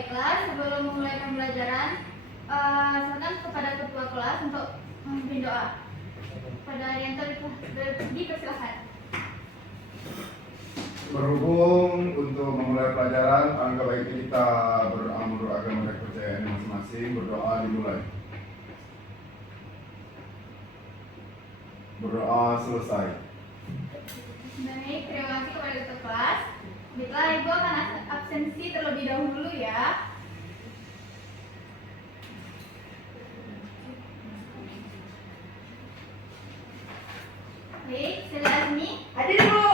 Baiklah, sebelum memulai pembelajaran, silakan kepada ketua kelas untuk memimpin doa. Pada Arianto dipersilakan. Berhubung untuk memulai pelajaran, alangkah baiknya kita beramal agama dan kepercayaan masing-masing. Berdoa dimulai. Berdoa selesai. Baik, terima kasih kepada ketua kelas. Baiklah, Ibu akan absensi terlebih dahulu ya. Baik, Sela Azmi. Hadir, Bu.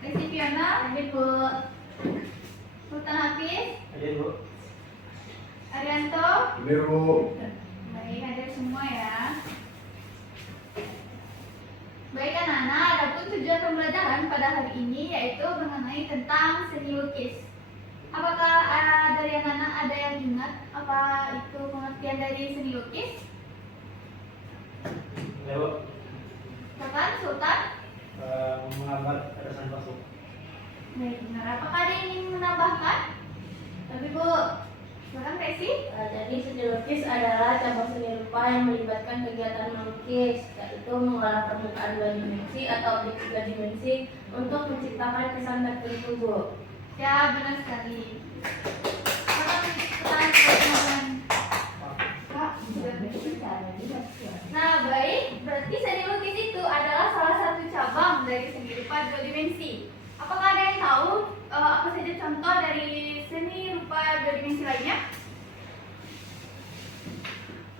Desi Fiona. Hadir, Bu. Sultan Hafiz. Hadir, Bu. Arianto. Hadir, Bu. Baik, hadir semua ya. Baik anak-anak, adapun tujuan pembelajaran pada hari ini yaitu mengenai tentang seni lukis. Apakah dari anak-anak ada yang ingat apa itu pengertian dari seni lukis? Ya, Bu. Kapan, Sultan? Menggambar resan pasuk. Baik, benar. Apakah ada yang ingin menambahkan? Tapi Bu, silakan Resi. Jadi seni lukis adalah cabang seni rupa yang melibatkan kegiatan melukis, yaitu mengolah permukaan 2 dimensi atau objek 3 dimensi untuk menciptakan kesan tertentu, Bu. Ya, benar sekali. Apakah pertanyaan? Nah, baik. Berarti seni lukis itu adalah salah satu cabang dari seni rupa 2 dimensi. Apakah ada yang tahu apa saja contoh dari seni rupa 2 dimensi lainnya?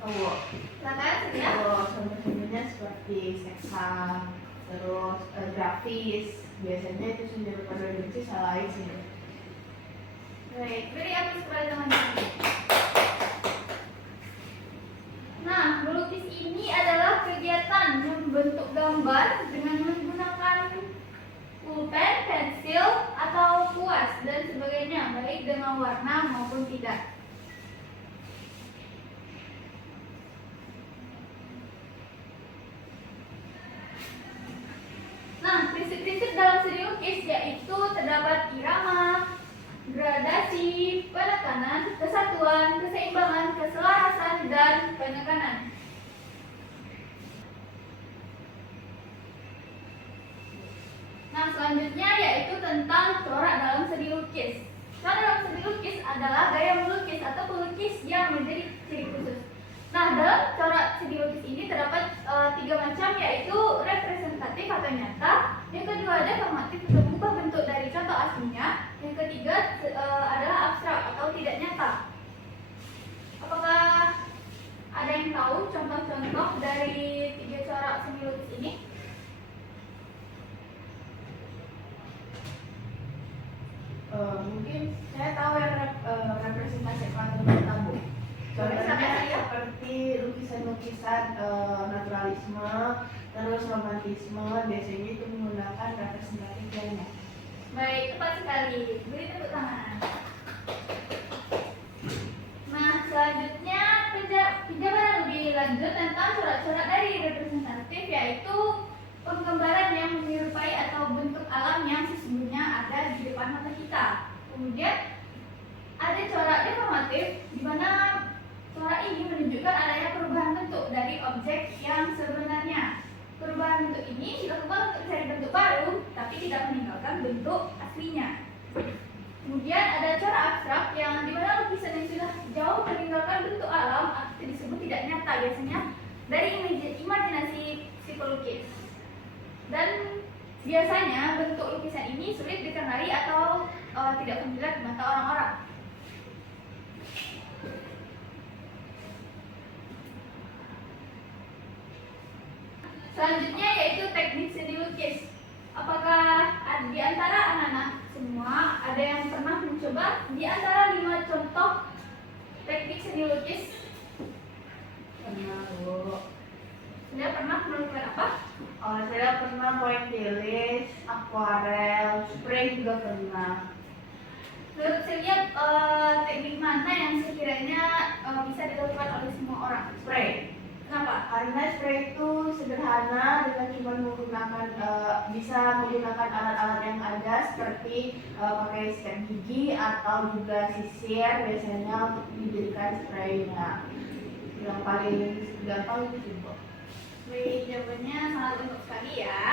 Oh, Silakan, Setia. contoh-contohnya seperti sketsa, terus grafis. Biasanya itu seni rupa 2 dimensi salah lain sih. Baik, beri aplaus kepada teman-teman. Nah, melukis ini adalah kegiatan membentuk gambar dengan menggunakan pulpen, pensil, atau kuas dan sebagainya, baik dengan warna maupun tidak. Nah, prinsip-prinsip dalam seni lukis yaitu terdapat irama, gradasi, penekanan, kesatuan, keseimbangan, keselarasan, dan penekanan. Nah, selanjutnya yaitu tentang corak dalam seni lukis. Corak dalam seni lukis adalah gaya melukis atau pelukis yang menjadi ciri khusus. Nah, dalam corak seni lukis ini terdapat 3 macam, yaitu representatif atau nyata, yang kedua deformatif atau mengubah bentuk dari contoh aslinya, yang ketiga adalah abstrak atau tidak nyata. Apakah ada yang tahu contoh-contoh dari 3 corak seni lukis ini? Mungkin saya tahu yang representasi kata Bu. Contohnya Boleh, seperti lukisan-lukisan naturalisme, terus romantisme, biasanya itu menggunakan representatif yang nyata. Baik, tepat sekali. Beri tepuk tangan. Nah, selanjutnya penjabaran lebih lanjut tentang corak-corak dari representatif, yaitu penggambaran yang menyerupai atau bentuk alam yang sesungguhnya ada di depan mata kita. Kemudian ada corak deformatif, di mana corak ini menunjukkan adanya perubahan bentuk dari objek yang sebenarnya. Perubahan bentuk ini dilakukan untuk mencari bentuk baru, tapi tidak meninggalkan bentuk aslinya. Kemudian ada corak abstrak yang dimana lukisan yang sudah jauh meninggalkan bentuk alam atau disebut tidak nyata, biasanya dari imajinasi si pelukis. Dan biasanya bentuk lukisan ini sulit dikenali atau tidak familiar di mata orang-orang. Selanjutnya yaitu teknik seni lukis. Apakah di antara anak-anak semua ada yang pernah mencoba di antara 5 contoh teknik seni lukis? Pernah, Bu. Sudah pernah melakukan apa? Saya pernah white tulis, akuarel, spray juga pernah. Menurut saya teknik mana yang sekiranya bisa dilakukan oleh semua orang? Spray. Kenapa? Karena spray itu sederhana dengan cuma menggunakan bisa menggunakan alat-alat yang ada seperti pakai sikat gigi atau juga sisir biasanya untuk dijadikan spraynya. Yang paling gampang itu Bu. Baik, jawabannya sangat lengkap sekali ya.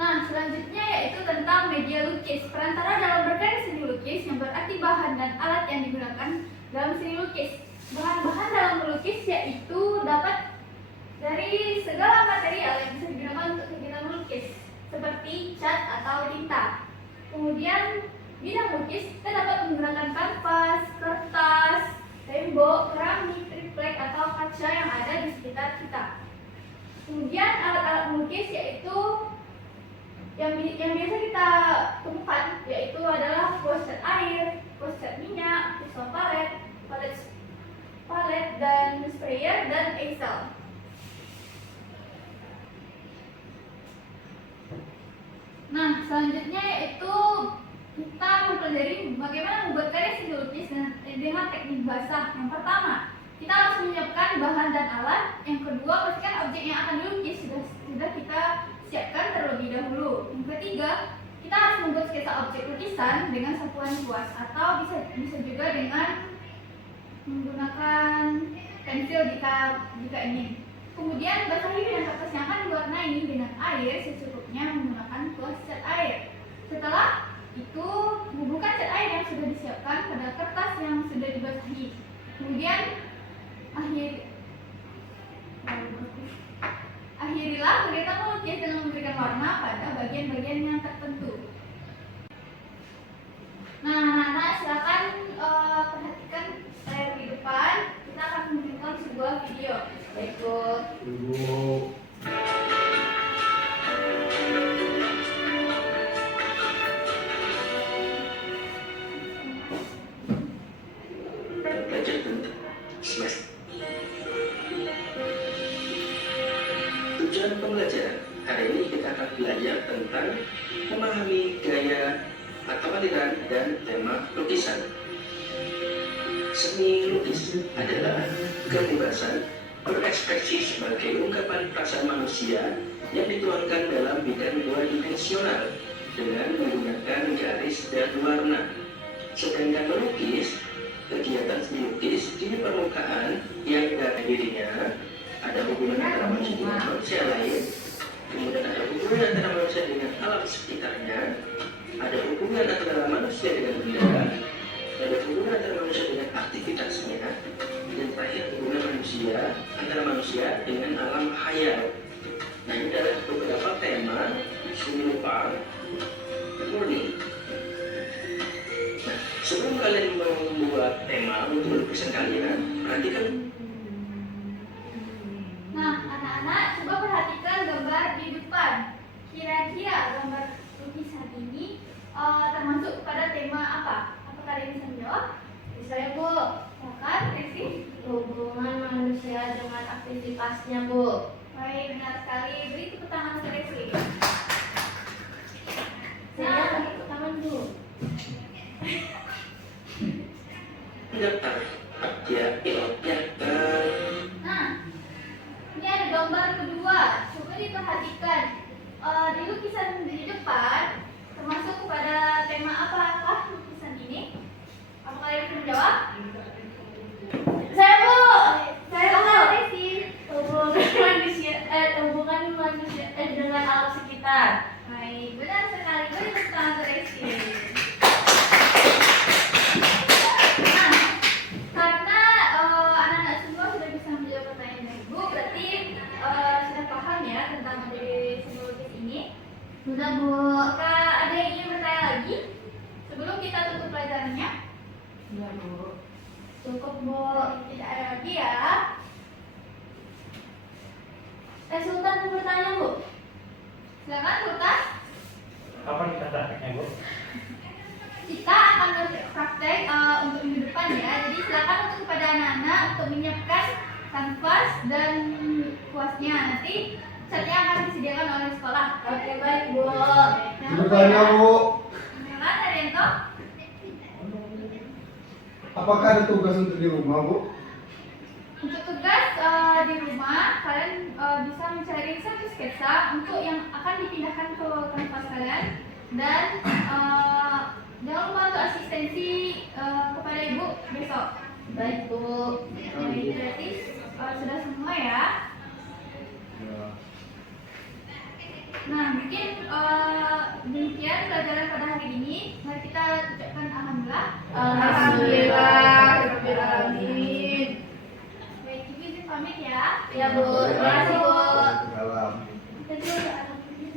Nah, selanjutnya yaitu tentang media lukis. Perantara dalam berkarya seni lukis yang berarti bahan dan alat yang digunakan dalam seni lukis. Bahan-bahan dalam melukis yaitu dapat dari segala material yang bisa digunakan untuk kegiatan melukis, seperti cat atau tinta. Kemudian bidang lukis kita dapat menggunakan kanvas, kertas, tembok, keramik, triplek atau kaca yang ada di sekitar kita. Kemudian alat-alat melukis yaitu yang biasa kita temukan yaitu adalah kuas cat air, kuas cat minyak, pisau palet dan sprayer dan easel. Nah, selanjutnya yaitu kita mempelajari bagaimana membuat karya seni lukis dengan teknik basah. Yang pertama, kita harus menyiapkan bahan dan alat. Yang kedua, pastikan objek yang akan dilukis sudah kita siapkan terlebih dahulu. Yang ketiga, kita harus membuat sketsa objek lukisan dengan sapuan kuas atau bisa juga dengan menggunakan pensil jika ingin. Kemudian basahi bidang kertas yang akan diwarnai dengan air secukupnya menggunakan kuas cat air. Setelah itu, bubuhkan cat air yang sudah disiapkan pada kertas yang sudah dibasahi. Kemudian akhirilah kegiatan melukis dengan memberikan warna pada bagian-bagian yang tertentu. Nah, anak-anak silakan perhatikan layar di depan. Kita akan menunjukkan sebuah video. Berikut. Ibu. Belajar tentang semester. Tujuan pembelajaran hari ini kita akan belajar tentang memahami gaya atau aliran dan tema lukisan. Seni lukis adalah kebebasan berekspresi sebagai ungkapan perasaan manusia yang dituangkan dalam bidang dua dimensional dengan menggunakan garis dan warna. Sedangkan melukis, kegiatan seni lukis di permukaan yang dari dirinya ada hubungan antara manusia dengan manusia lain, kemudian ada hubungan antara manusia dengan alam sekitarnya, ada hubungan antara manusia dengan benda, ada hubungan antara manusia dengan aktivitasnya, dan terakhir hubungan manusia antara manusia dengan alam hayal. Nah, ini adalah beberapa tema seni rupa murni. Nah, sebelum kalian membuat tema untuk lukisan kalian, perhatikan. Nah, anak-anak coba perhatikan gambar di depan. Kira-kira gambar lukisan ini termasuk pada tema apa? Apa kalian bisa menjawab? Bisa ya Bu. Silakan, Resi. Hubungan manusia dengan aktivitasnya Bu. Baik, benar sekali. Beri tepuk tangan untuk Resi. Saya pakai tangan Bu. Daftar ya, Nah, ini ada gambar kedua. Coba diperhatikan. Di lukisan di depan termasuk kepada tema apakah lukisan ini? Apa kalian bisa menjawab? Saya Bu. Silakan, Resi. Hubungan manusia dengan alam sekitar. Baik, benar sekali. Beri tepuk tangan untuk Resi. Nah, karena anak-anak semua sudah bisa menjawab pertanyaan dari Ibu, berarti sudah paham ya tentang materi seni lukis ini. Sudah Bu. Apakah ada yang ingin bertanya lagi sebelum kita tutup pelajarannya? Sudah Bu. Cukup Bu. Tidak ada lagi ya. Sultan mau bertanya Bu. Silakan Sultan. Kapan kita prakteknya, Bu? Kita akan praktek untuk minggu depan ya. Jadi silakan untuk kepada anak-anak untuk menyiapkan kanvas dan kuasnya. Nanti catnya akan disediakan oleh sekolah. Oke, baik, Bu. Yang Bertanya, Bu, Kenalan Arianto. apakah ada tugas untuk di rumah, Bu? Untuk tugas di rumah, kalian bisa mencari satu sketsa untuk yang akan dipindahkan ke kanvas kalian. Dan jangan lupa untuk asistensi kepada ibu besok. Baik, Bu. Jadi berarti sudah semua ya. Ya. Nah, mungkin demikian pelajaran pada hari ini. Mari kita ucapkan alhamdulillah. Alhamdulillah, rabbil alamin. Baik, ibu izin pamit ya. Ya, Bu. Terima kasih,